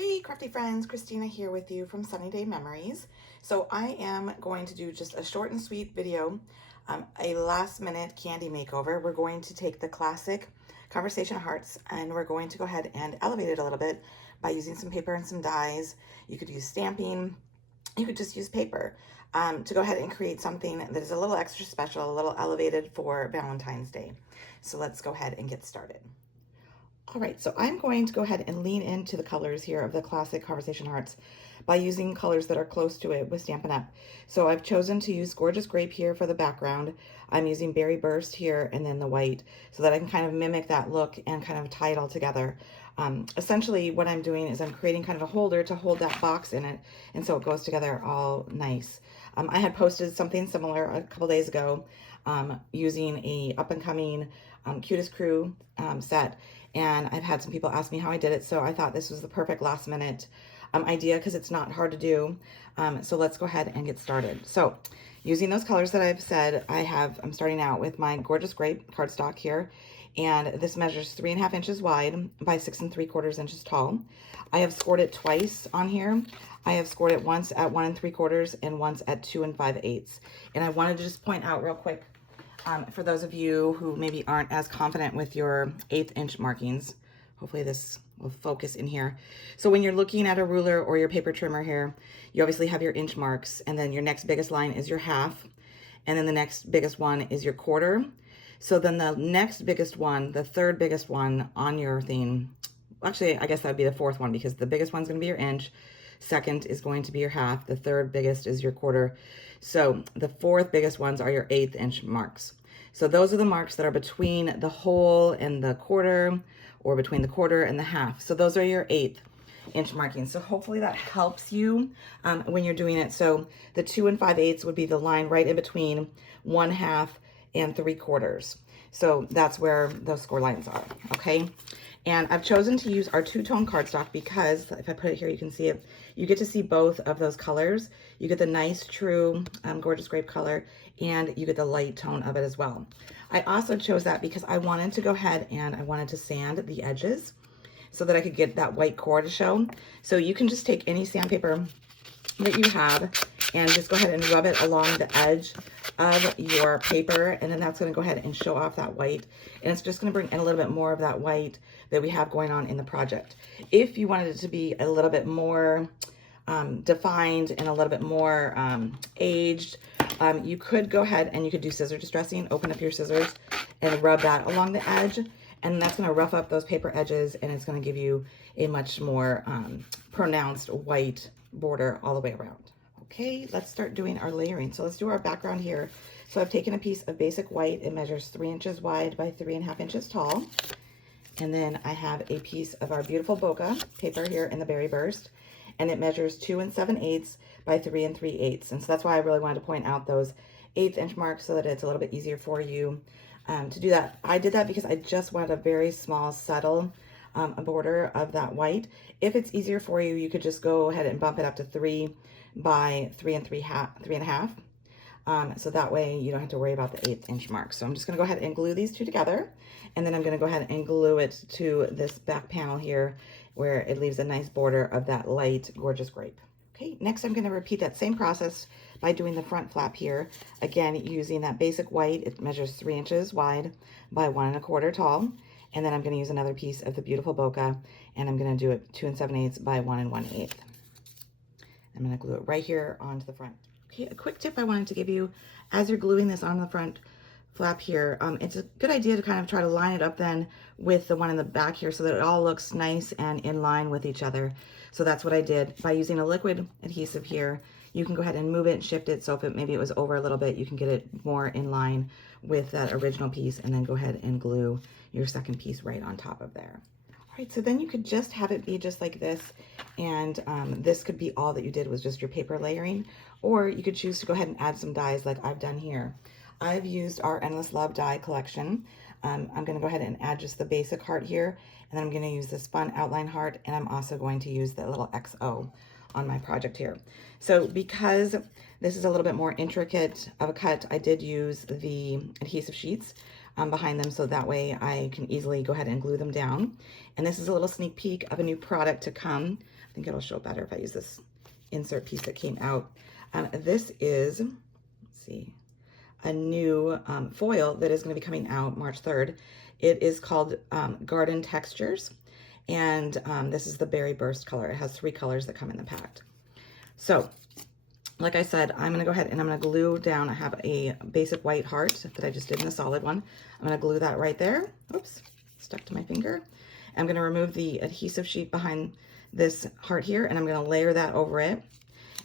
Hey crafty friends, Christina here with you from SunnyDay Memories. So I am going to do just a short and sweet video, a last minute candy makeover. We're going to take the classic Conversation Hearts and we're going to go ahead and elevate it a little bit by using some paper and some dies. You could use stamping, you could just use paper to go ahead and create something that is a little extra special, a little elevated for Valentine's Day. So let's go ahead and get started. All right, so I'm going to go ahead and lean into the colors here of the classic Conversation Hearts by using colors that are close to it with Stampin' Up. So I've chosen to use Gorgeous Grape here for the background. I'm using Berry Burst here and then the white so that I can kind of mimic that look and kind of tie it all together. Essentially what I'm doing is I'm creating kind of a holder to hold that box in it, and so it goes together all nice. I had posted something similar a couple days ago using a up-and-coming Cutest Crew set, and I've had some people ask me how I did it, so I thought this was the perfect last minute idea because it's not hard to do. So let's go ahead and get started. So using those colors that I've said, I'm starting out with my Gorgeous Grape cardstock here, and this measures 3.5 inches wide by 6 3/4 inches tall. I have scored it twice on here. I have scored it once at 1 3/4 and once at 2 5/8. And I wanted to just point out real quick, for those of you who maybe aren't as confident with your 1/8 inch markings, hopefully this will focus in here. So when you're looking at a ruler or your paper trimmer here, you obviously have your inch marks, and then your next biggest line is your half, and then the next biggest one is your quarter. So then the next biggest one, the third biggest one on your thing, actually I guess that would be the fourth one because the biggest one's going to be your inch, second is going to be your half, the third biggest is your quarter. So the fourth biggest ones are your 1/8 inch marks. So those are the marks that are between the whole and the quarter, or between the quarter and the half. So those are your 1/8 inch markings. So hopefully that helps you when you're doing it. So the 2 5/8 would be the line right in between 1/2 and 3/4. So that's where those score lines are, okay? And I've chosen to use our two-tone cardstock because if I put it here, you can see it. You get to see both of those colors. You get the nice, true, Gorgeous Grape color, and you get the light tone of it as well. I also chose that because I wanted to go ahead and I wanted to sand the edges so that I could get that white core to show. So you can just take any sandpaper that you have and just go ahead and rub it along the edge of your paper, and then that's going to go ahead and show off that white, and it's just going to bring in a little bit more of that white that we have going on in the project. If you wanted it to be a little bit more defined and a little bit more aged, you could go ahead and you could do scissor distressing, open up your scissors and rub that along the edge, and that's going to rough up those paper edges, and it's going to give you a much more pronounced white border all the way around. Okay, let's start doing our layering. So let's do our background here. So I've taken a piece of basic white. It measures 3 inches wide by 3.5 inches tall. And then I have a piece of our beautiful bokeh paper here in the Berry Burst, and it measures 2 7/8 by 3 3/8. And so that's why I really wanted to point out those 1/8 inch marks so that it's a little bit easier for you to do that. I did that because I just wanted a very small, subtle a border of that white. If it's easier for you, you could just go ahead and bump it up to 3 by 3 3.5. So that way you don't have to worry about the 1/8 inch mark. So I'm just going to go ahead and glue these two together, and then I'm going to go ahead and glue it to this back panel here where it leaves a nice border of that light Gorgeous Grape. Okay, next I'm going to repeat that same process by doing the front flap here. Again, using that basic white. It measures 3 inches wide by 1 1/4 tall. And then I'm going to use another piece of the beautiful bokeh, and I'm going to do it 2 7/8 by 1 1/8. I'm going to glue it right here onto the front. Okay, a quick tip I wanted to give you as you're gluing this on the front flap here, it's a good idea to kind of try to line it up then with the one in the back here so that it all looks nice and in line with each other. So that's what I did by using a liquid adhesive here. You can go ahead and move it and shift it, so if maybe it was over a little bit, you can get it more in line with that original piece, and then go ahead and glue your second piece right on top of there. All right, so then you could just have it be just like this, and this could be all that you did was just your paper layering, or you could choose to go ahead and add some dies like I've done here. I've used our Endless Love die collection. I'm going to go ahead and add just the basic heart here, and then I'm going to use this fun outline heart, and I'm also going to use the little XO on my project here. So because this is a little bit more intricate of a cut, I did use the adhesive sheets behind them, so that way I can easily go ahead and glue them down. And this is a little sneak peek of a new product to come. I think it'll show better if I use this insert piece that came out. This is, let's see, a new foil that is going to be coming out March 3rd. It is called Garden Textures, and this is the Berry Burst color. It has 3 colors that come in the pack. So, like I said, I'm going to go ahead and I'm going to glue down. I have a basic white heart that I just did in the solid one. I'm going to glue that right there. Oops, stuck to my finger. I'm going to remove the adhesive sheet behind this heart here, and I'm going to layer that over it.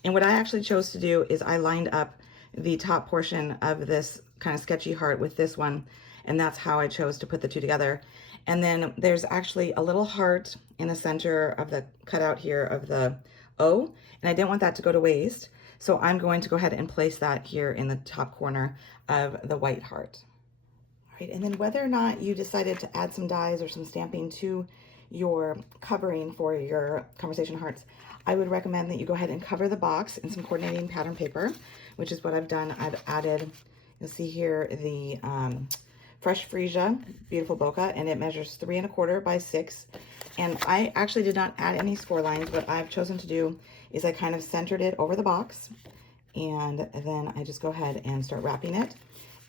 And what I actually chose to do is I lined up the top portion of this kind of sketchy heart with this one, and that's how I chose to put the two together. And then there's actually a little heart in the center of the cutout here of the O, and I didn't want that to go to waste. So I'm going to go ahead and place that here in the top corner of the white heart. All right, and then whether or not you decided to add some dies or some stamping to your covering for your conversation hearts, I would recommend that you go ahead and cover the box in some coordinating pattern paper, which is what I've done. I've added, you'll see here, the Fresh Freesia Beautiful Bokeh, and it measures 3 1/4 by 6. And I actually did not add any score lines. What I've chosen to do is I kind of centered it over the box, and then I just go ahead and start wrapping it.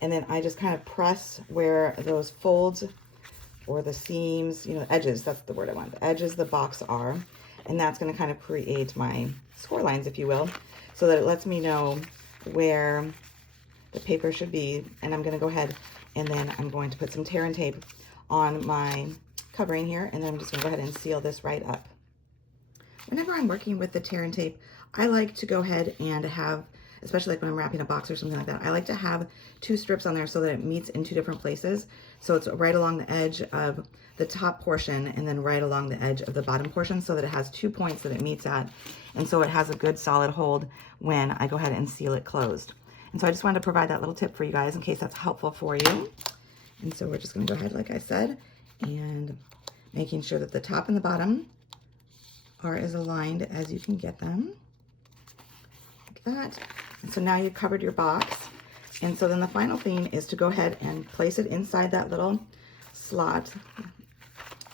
And then I just kind of press where those folds or the seams, you know, the edges, that's the word I want, the edges of the box are. And that's going to kind of create my score lines, if you will, so that it lets me know where the paper should be. And I'm going to go ahead and then I'm going to put some tear and tape on my covering here, and then I'm just going to go ahead and seal this right up. Whenever I'm working with the tear and tape, I like to go ahead and have, especially like when I'm wrapping a box or something like that, I like to have 2 strips on there so that it meets in 2 different places. So it's right along the edge of the top portion and then right along the edge of the bottom portion, so that it has 2 points that it meets at. And so it has a good solid hold when I go ahead and seal it closed. And so I just wanted to provide that little tip for you guys in case that's helpful for you. And so we're just going to go ahead, like I said, and making sure that the top and the bottom are as aligned as you can get them, like that. And so now you've covered your box. And so then the final thing is to go ahead and place it inside that little slot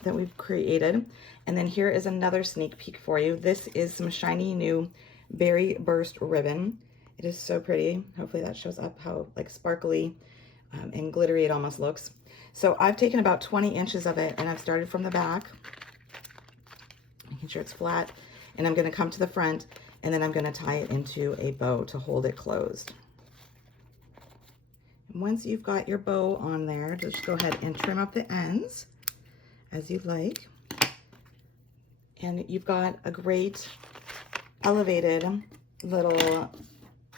that we've created. And then here is another sneak peek for you. This is some shiny new Berry Burst ribbon. It is so pretty. Hopefully that shows up how like sparkly and glittery it almost looks. So I've taken about 20 inches of it, and I've started from the back, making sure it's flat, and I'm going to come to the front, and then I'm going to tie it into a bow to hold it closed. And once you've got your bow on there, just go ahead and trim up the ends as you'd like. And you've got a great elevated little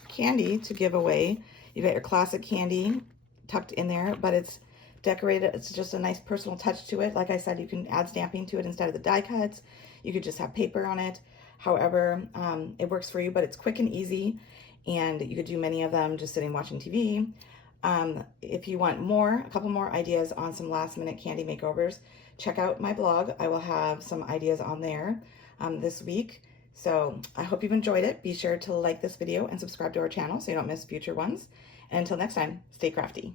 candy to give away. You've got your classic candy tucked in there, but it's decorated. It's just a nice personal touch to it. Like I said, you can add stamping to it instead of the die cuts. You could just have paper on it. However, it works for you, but it's quick and easy, and you could do many of them just sitting watching TV. If you want a couple more ideas on some last minute candy makeovers, check out my blog. I will have some ideas on there this week. So I hope you've enjoyed it. Be sure to like this video and subscribe to our channel so you don't miss future ones. And until next time, stay crafty.